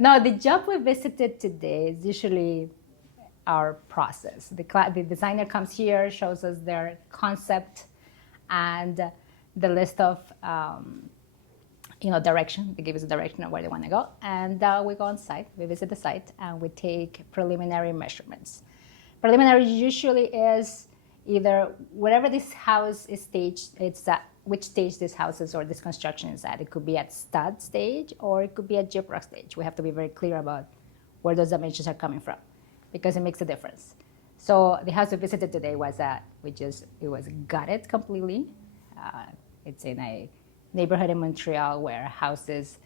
No, the job we visited today is usually our process. The designer comes here, shows us their concept and the list of direction. They give us a direction of where they want to go, and we go on site. We visit the site and we take preliminary measurements. Preliminary usually is either wherever this house is staged, it's at which stage this house is or this construction is at. It could be at stud stage or it could be at gyprock stage. We have to be very clear about where those dimensions are coming from because it makes a difference. So the house we visited today was it was gutted completely. It's in a neighborhood in Montreal where houses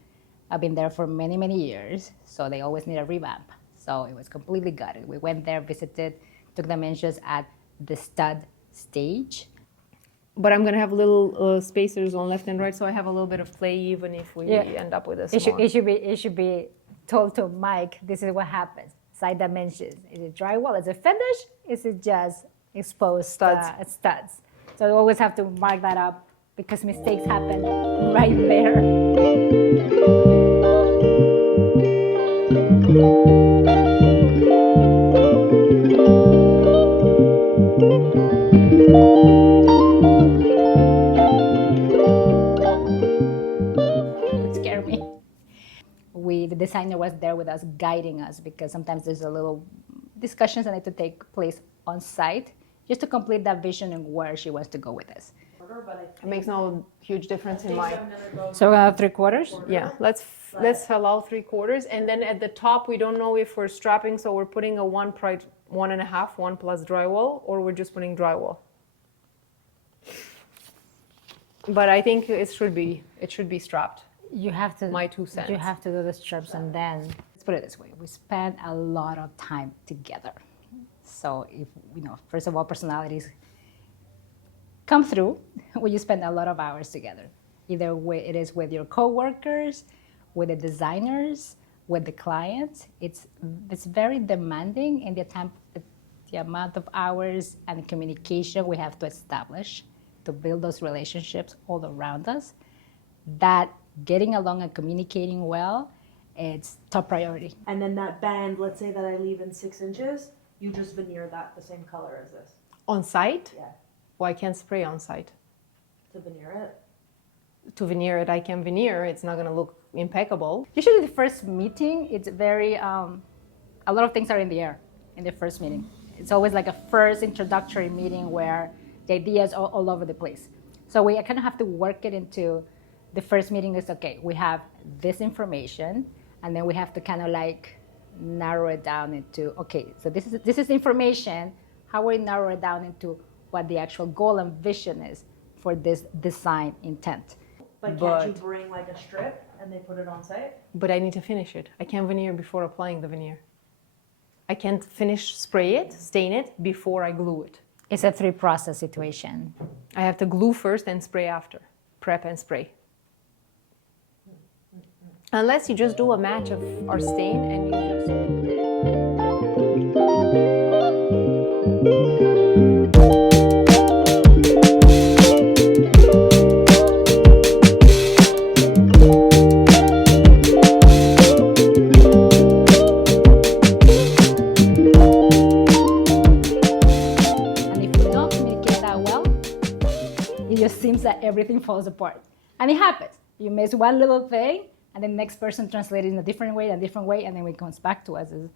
have been there for many, many years, so they always need a revamp. So it was completely gutted. We went there, visited, took dimensions at the stud stage. But I'm going to have little spacers on left and right, so I have a little bit of play even if we end up with a small. It should be told to Mike, this is what happens. Side dimensions. Is it drywall? Is it finish? Is it just exposed studs? So you always have to mark that up because mistakes happen right there. The designer was there with us, guiding us, because sometimes there's a little discussions that need to take place on site just to complete that vision and where she wants to go with this. It makes no huge difference in my. So we're gonna have 3/4? Yeah, let's allow 3/4, and then at the top we don't know if we're strapping, so we're putting a 1.5, 1 plus drywall, or we're just putting drywall. But I think it should be strapped. You have to. My 2 cents. You have to do the strips, and then let's put it this way: we spend a lot of time together. So if first of all, personalities come through when you spend a lot of hours together. Either it is with your coworkers, with the designers, with the clients. It's very demanding in the amount of hours and communication we have to establish to build those relationships all around us. That getting along and communicating well, it's top priority. And then that band, let's say that I leave in 6 inches, you just veneer that the same color as this. On site? Yeah. Well, I can't spray on site. To veneer it? To veneer it, I can veneer. It's not going to look impeccable. Usually the first meeting, it's very, a lot of things are in the air in the first meeting. It's always like a first introductory meeting where the ideas are all over the place. So we kind of have to work it into the first meeting is, okay, we have this information, and then we have to kind of like narrow it down into, okay, so this is information, how we narrow it down into what the actual goal and vision is for this design intent. But can't you bring like a strip and they put it on site? But I need to finish it. I can't veneer before applying the veneer. I can't spray it, stain it, before I glue it. It's a 3-process situation. I have to glue first and spray after. Prep and spray. Unless you just do a match of our stain and you just... Seems that everything falls apart. And it happens. You miss one little thing, and the next person translates it in a different way, and then it comes back to us as,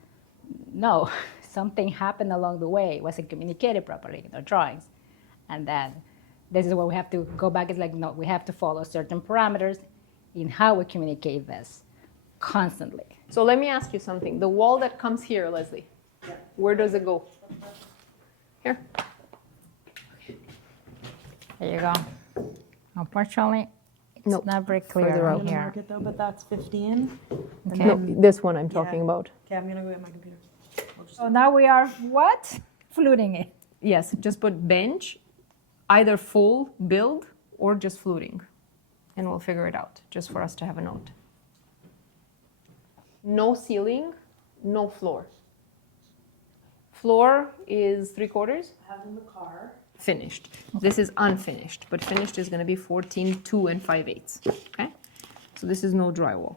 no, something happened along the way. It wasn't communicated properly in our drawings. And then this is where we have to go back. It's like, no, we have to follow certain parameters in how we communicate this constantly. So let me ask you something. The wall that comes here, Leslie, where does it go? Here. There you go. Unfortunately, it's not very clear Further right out. here. Mark it though, but that's 15. Okay. No, this one I'm talking about. Okay, I'm gonna go get my computer. So now we are what? Fluting it. Yes, just put bench, either full build or just fluting. And we'll figure it out, just for us to have a note. No ceiling, no floor. Floor is 3/4. Have in the car. Finished. This is unfinished, but finished is going to be 14, 2 and 5/8. Okay? So this is no drywall.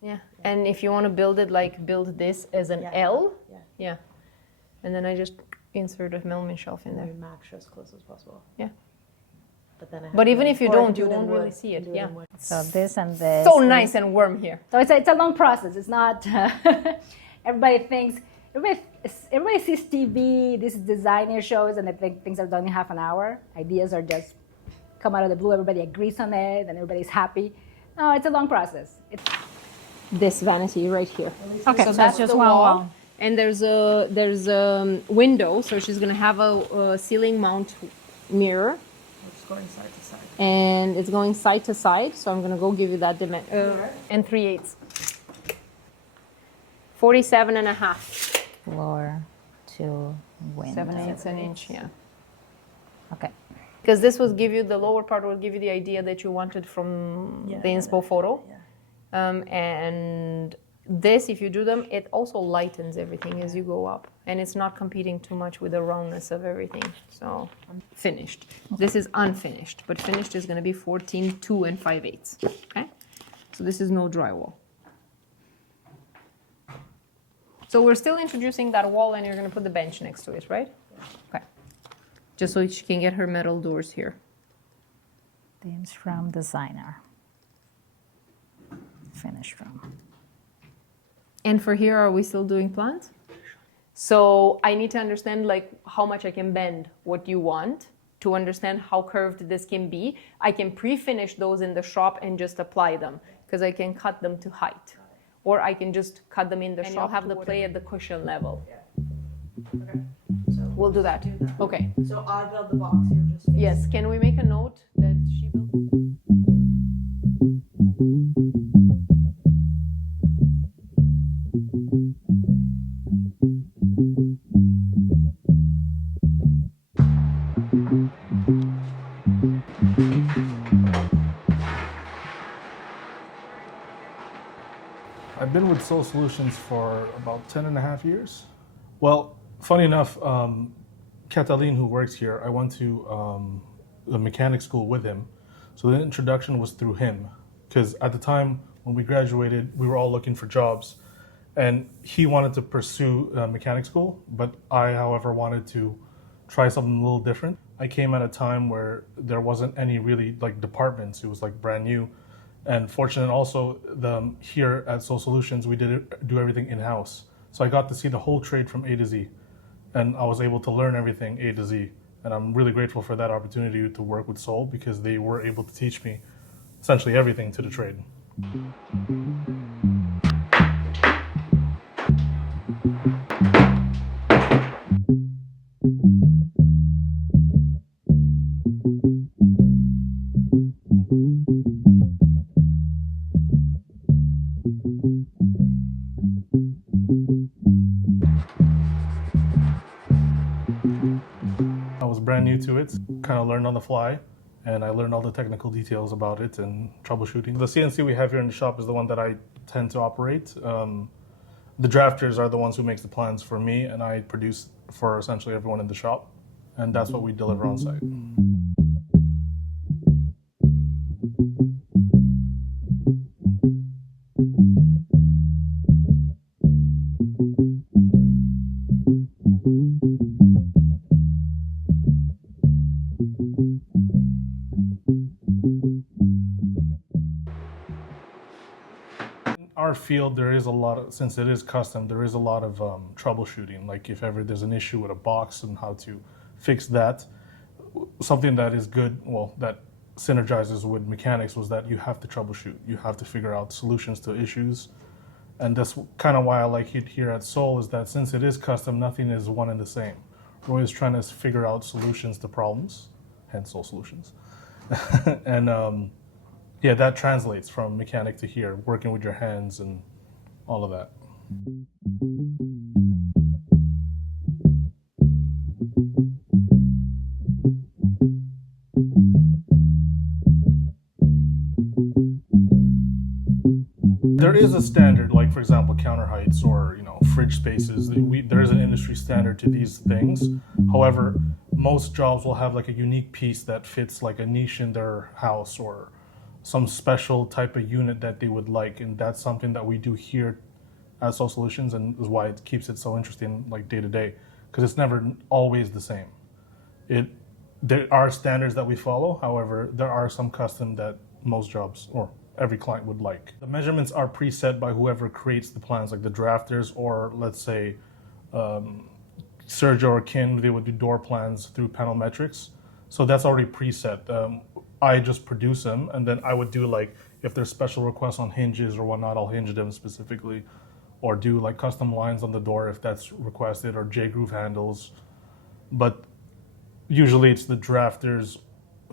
Yeah, and if you want to build it, like build this as an L, Yeah. and then I just insert a melamine shelf in And there. then match as close as possible. Yeah. But then I have But to even like- if you or I can don't, do you it in won't wood. really see it. Do Yeah. in wood. So this and this. So nice and warm here. So it's a long process. It's not. Everybody thinks. Everybody sees TV, these designer shows, and they think things are done in half an hour. Ideas are just come out of the blue. Everybody agrees on it, and everybody's happy. No, it's a long process. It's This vanity right here. okay. So So that's just the one wall. And there's a window, so she's gonna have a ceiling mount mirror, It's going side to side. and it's going side to side. So I'm gonna go give you that and 3/8. 47 and a half. Floor to window. 7/8 an inch, yeah. Okay. Because this will give you, the lower part will give you the idea that you wanted from the inspo photo. And this, if you do them, it also lightens everything as you go up. And it's not competing too much with the roundness of everything. So, finished. This is unfinished, but finished is going to be 14, 2 and 5/8. Okay? So this is no drywall. So we're still introducing that wall, and you're going to put the bench next to it, right? Okay. Just so she can get her metal doors here. Themes from designer. Finish from. And for here, are we still doing plans? So I need to understand like how much I can bend what you want to understand how curved this can be. I can pre-finish those in the shop and just apply them because I can cut them to height. Or I can just cut them in the shop. And you'll have the play at the cushion level. Okay. So We'll do that. Okay. So I build the box. You're just. Yes. Can we make a note that she built? I've been with Solle Solutions for about 10 and a half years. Well, funny enough, Catalin, who works here, I went to the mechanic school with him. So the introduction was through him. Because at the time when we graduated, we were all looking for jobs. And he wanted to pursue mechanic school, but I, however, wanted to try something a little different. I came at a time where there wasn't any really like departments. It was like brand new. And fortunate also, here at Solle Solutions, we do everything in-house. So I got to see the whole trade from A to Z. And I was able to learn everything A to Z. And I'm really grateful for that opportunity to work with Solle because they were able to teach me essentially everything to the trade. I was brand new to it, kind of learned on the fly, and I learned all the technical details about it and troubleshooting. The CNC we have here in the shop is the one that I tend to operate. The drafters are the ones who make the plans for me, and I produce for essentially everyone in the shop, and that's what we deliver on site. Our field, there is a lot of, since it is custom, there is a lot of troubleshooting. Like if ever there's an issue with a box and how to fix that. Something that is good, well, that synergizes with mechanics was that you have to troubleshoot. You have to figure out solutions to issues. And that's kind of why I like it here at Solle, is that since it is custom, nothing is one and the same. We're always trying to figure out solutions to problems, hence Solle Solutions. And yeah, that translates from mechanic to here, working with your hands and all of that. There is a standard, like for example, counter heights or fridge spaces. There is an industry standard to these things. However, most jobs will have like a unique piece that fits like a niche in their house or some special type of unit that they would like, and that's something that we do here at Solle Solutions, and is why it keeps it so interesting, like day to day, because it's never always the same. There are standards that we follow. However, there are some custom that most jobs or every client would like. The measurements are preset by whoever creates the plans, like the drafters, or let's say Sergio or Kin, they would do door plans through Panometrics. So that's already preset. I just produce them, and then I would do, like, if there's special requests on hinges or whatnot, I'll hinge them specifically, or do like custom lines on the door if that's requested, or J-groove handles. But usually it's the drafters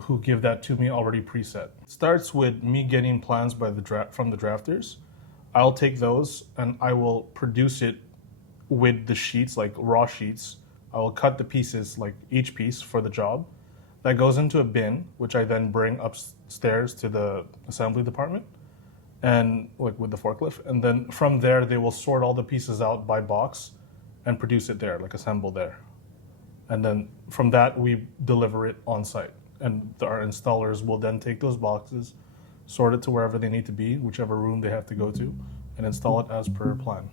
who give that to me already preset. It starts with me getting plans from the drafters. I'll take those and I will produce it with the sheets, like raw sheets. I will cut the pieces, like each piece for the job. That goes into a bin, which I then bring upstairs to the assembly department, and like with the forklift. And then from there, they will sort all the pieces out by box and produce it there, like assemble there. And then from that, we deliver it on site. And our installers will then take those boxes, sort it to wherever they need to be, whichever room they have to go to, and install it as per plan.